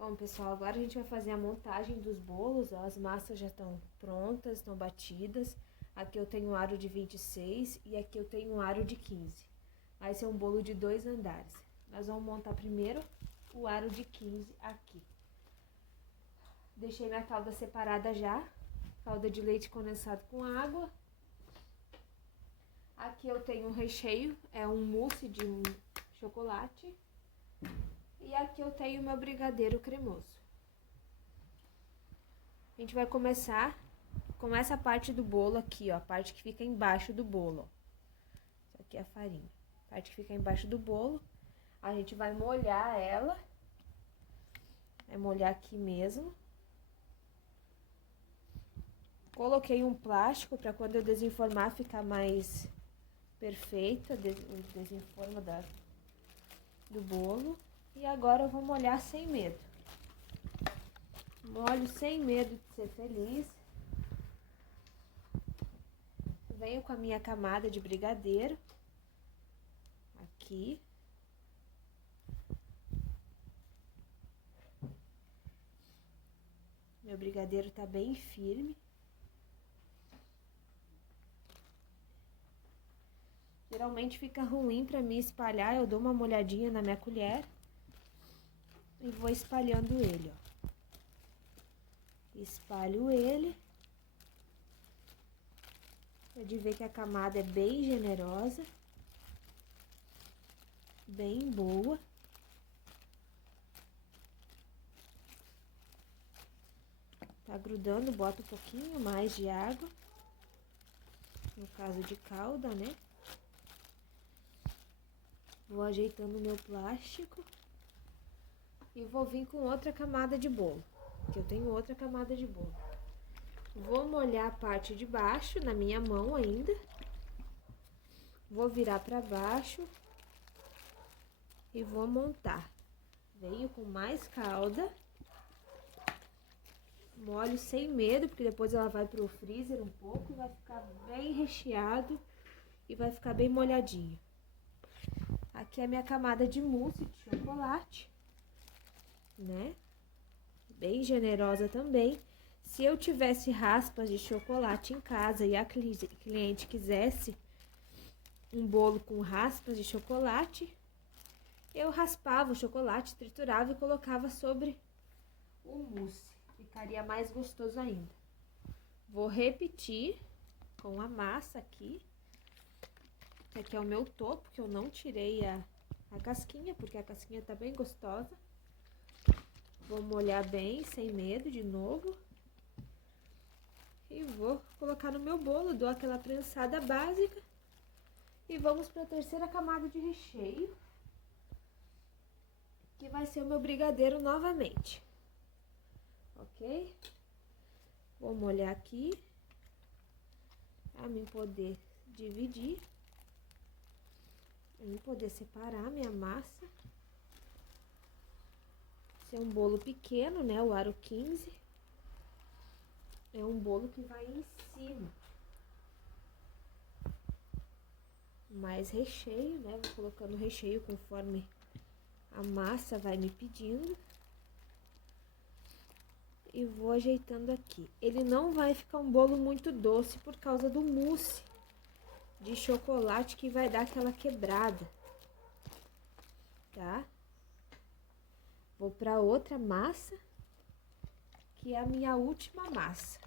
Bom, pessoal, agora a gente vai fazer a montagem dos bolos, ó. As massas já estão prontas, estão batidas. Aqui eu tenho um aro de 26 e aqui eu tenho um aro de 15. Vai ser um bolo de 2 andares. Nós vamos montar primeiro o aro de 15 aqui. Deixei minha calda separada já, calda de leite condensado com água. Aqui eu tenho um recheio, é um mousse de chocolate. E aqui eu tenho meu brigadeiro cremoso. A gente vai começar com essa parte do bolo aqui, ó, a parte que fica embaixo do bolo, ó. Isso aqui é a farinha. A parte que fica embaixo do bolo, a gente vai molhar ela. Vai molhar aqui mesmo. Coloquei um plástico para quando eu desenformar ficar mais perfeito, o desenforma do bolo. E agora eu vou molhar sem medo. Molho sem medo de ser feliz. Venho com a minha camada de brigadeiro. Aqui. Meu brigadeiro tá bem firme. Geralmente fica ruim pra mim espalhar, eu dou uma molhadinha na minha colher. E vou espalhando ele, ó. Espalho ele. Pode ver que a camada é bem generosa. Bem boa. Tá grudando, boto um pouquinho mais de água. No caso de calda, né? Vou ajeitando o meu plástico. E vou vir com outra camada de bolo, que eu tenho outra camada de bolo. Vou molhar a parte de baixo na minha mão ainda. Vou virar para baixo e vou montar. Venho com mais calda. Molho sem medo, porque depois ela vai pro freezer um pouco e vai ficar bem recheado e vai ficar bem molhadinho. Aqui é a minha camada de mousse de chocolate, né? Bem generosa também. Se eu tivesse raspas de chocolate em casa e a cliente quisesse um bolo com raspas de chocolate, eu raspava o chocolate, triturava e colocava sobre o mousse. Ficaria mais gostoso ainda. Vou repetir com a massa aqui. Esse aqui é o meu topo, que eu não tirei a casquinha, porque a casquinha tá bem gostosa. Vou molhar bem, sem medo, de novo. E vou colocar no meu bolo, dou aquela prensada básica. E vamos para a terceira camada de recheio, que vai ser o meu brigadeiro novamente. Ok? Vou molhar aqui, para mim poder dividir. Para mim poder separar minha massa. Esse é um bolo pequeno, né? O aro 15. É um bolo que vai em cima. Mais recheio, né? Vou colocando recheio conforme a massa vai me pedindo. E vou ajeitando aqui. Ele não vai ficar um bolo muito doce por causa do mousse de chocolate que vai dar aquela quebrada, tá? Vou para outra massa, que é a minha última massa.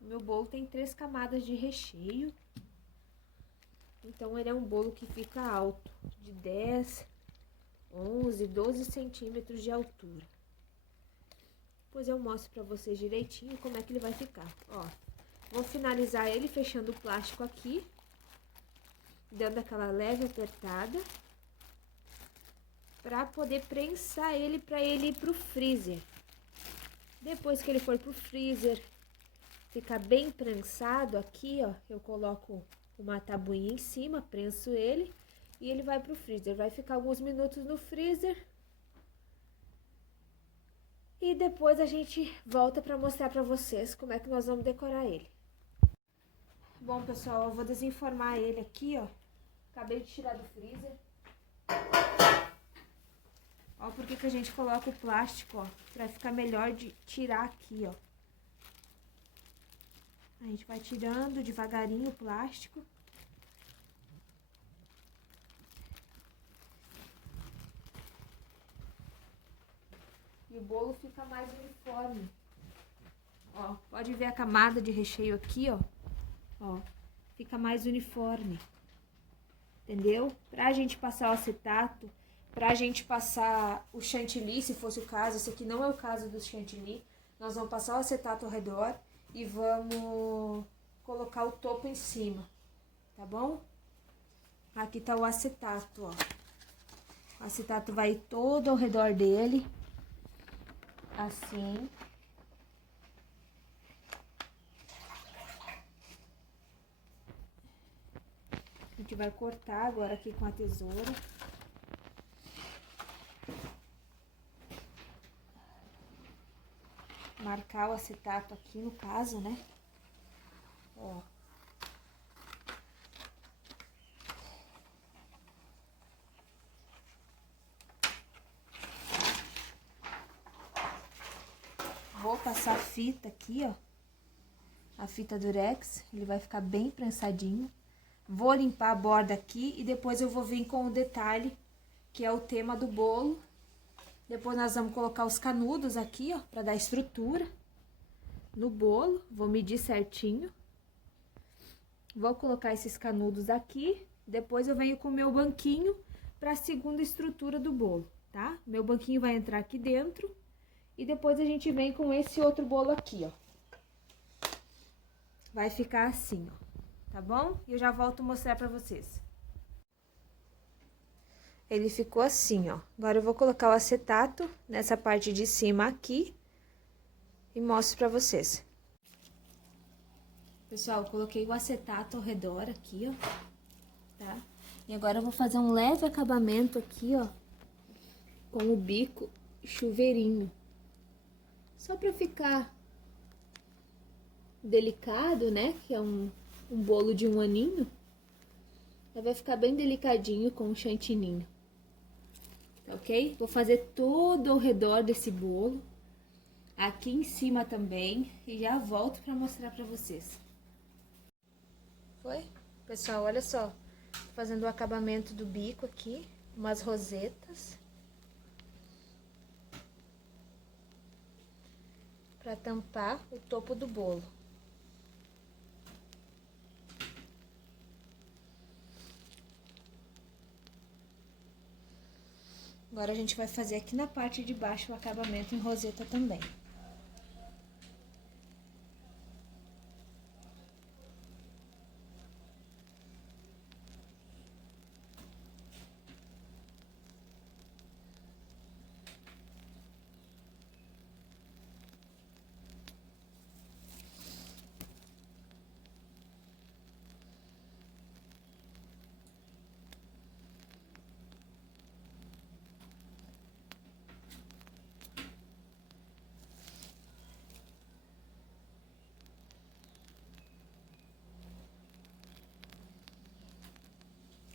O meu bolo tem 3 camadas de recheio. Então, ele é um bolo que fica alto, de 10, 11, 12 centímetros de altura. Depois eu mostro pra vocês direitinho como é que ele vai ficar, ó. Vou finalizar ele fechando o plástico aqui, dando aquela leve apertada, pra poder prensar ele, pra ele ir pro freezer. Depois que ele for pro freezer, ficar bem prensado aqui, ó, eu coloco uma tabuinha em cima, prenso ele e ele vai pro freezer. Vai ficar alguns minutos no freezer e depois a gente volta pra mostrar pra vocês como é que nós vamos decorar ele. Bom, pessoal, eu vou desenformar ele aqui, ó. Acabei de tirar do freezer. Ó, por que a gente coloca o plástico, ó, pra ficar melhor de tirar aqui, ó. A gente vai tirando devagarinho o plástico. E o bolo fica mais uniforme. Ó, pode ver a camada de recheio aqui, ó. Ó, fica mais uniforme. Entendeu? Pra gente passar o acetato, pra gente passar o chantilly, se fosse o caso, esse aqui não é o caso do chantilly, nós vamos passar o acetato ao redor e vamos colocar o topo em cima, tá bom? Aqui tá o acetato, ó. O acetato vai todo ao redor dele, assim. A gente vai cortar agora aqui com a tesoura. Marcar o acetato aqui, no caso, né? Ó. Vou passar a fita aqui, ó. A fita durex, ele vai ficar bem prensadinho. Vou limpar a borda aqui e depois eu vou vir com o detalhe, que é o tema do bolo. Depois nós vamos colocar os canudos aqui, ó, pra dar estrutura no bolo. Vou medir certinho. Vou colocar esses canudos aqui. Depois eu venho com o meu banquinho pra segunda estrutura do bolo, tá? Meu banquinho vai entrar aqui dentro. E depois a gente vem com esse outro bolo aqui, ó. Vai ficar assim, ó. Tá bom? E eu já volto a mostrar pra vocês. Ele ficou assim, ó. Agora eu vou colocar o acetato nessa parte de cima aqui e mostro pra vocês. Pessoal, eu coloquei o acetato ao redor aqui, ó, tá? E agora eu vou fazer um leve acabamento aqui, ó, com o bico chuveirinho. Só pra ficar delicado, né? Que é um bolo de 1 aninho. Vai ficar bem delicadinho com o chantininho. Tá ok? Vou fazer todo ao redor desse bolo. Aqui em cima também. E já volto pra mostrar pra vocês. Foi? Pessoal, olha só. Tô fazendo o acabamento do bico aqui. Umas rosetas. Pra tampar o topo do bolo. Agora a gente vai fazer aqui na parte de baixo o acabamento em roseta também.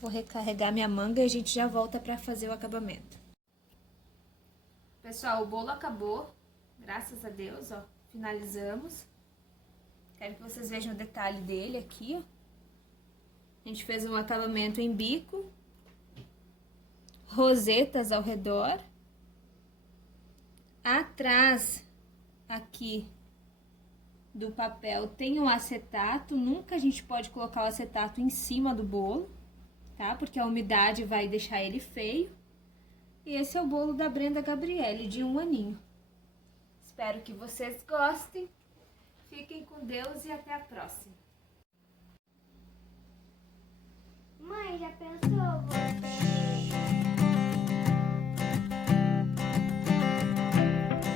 Vou recarregar minha manga e a gente já volta pra fazer o acabamento. Pessoal, o bolo acabou, graças a Deus, ó, finalizamos. Quero que vocês vejam o detalhe dele aqui, ó. A gente fez um acabamento em bico, rosetas ao redor. Atrás, aqui do papel, tem um acetato. Nunca a gente pode colocar o acetato em cima do bolo, tá? Porque a umidade vai deixar ele feio. E esse é o bolo da Brenda Gabriele, de 1 aninho. Espero que vocês gostem. Fiquem com Deus e até a próxima. Mãe, já pensou você?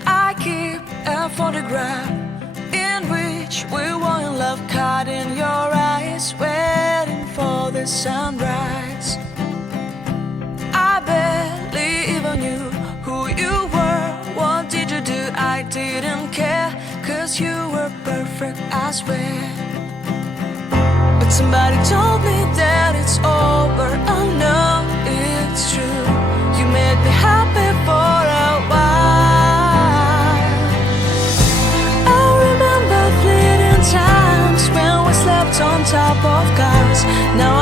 I keep a photograph in which we were in love, caught in your eyes, waiting for the sunrise. I barely even knew who you were. What did you do? I didn't care, 'cause you were perfect, I swear. But somebody told me that it's over. Oh no, it's true. You made me happy for top of cars. Now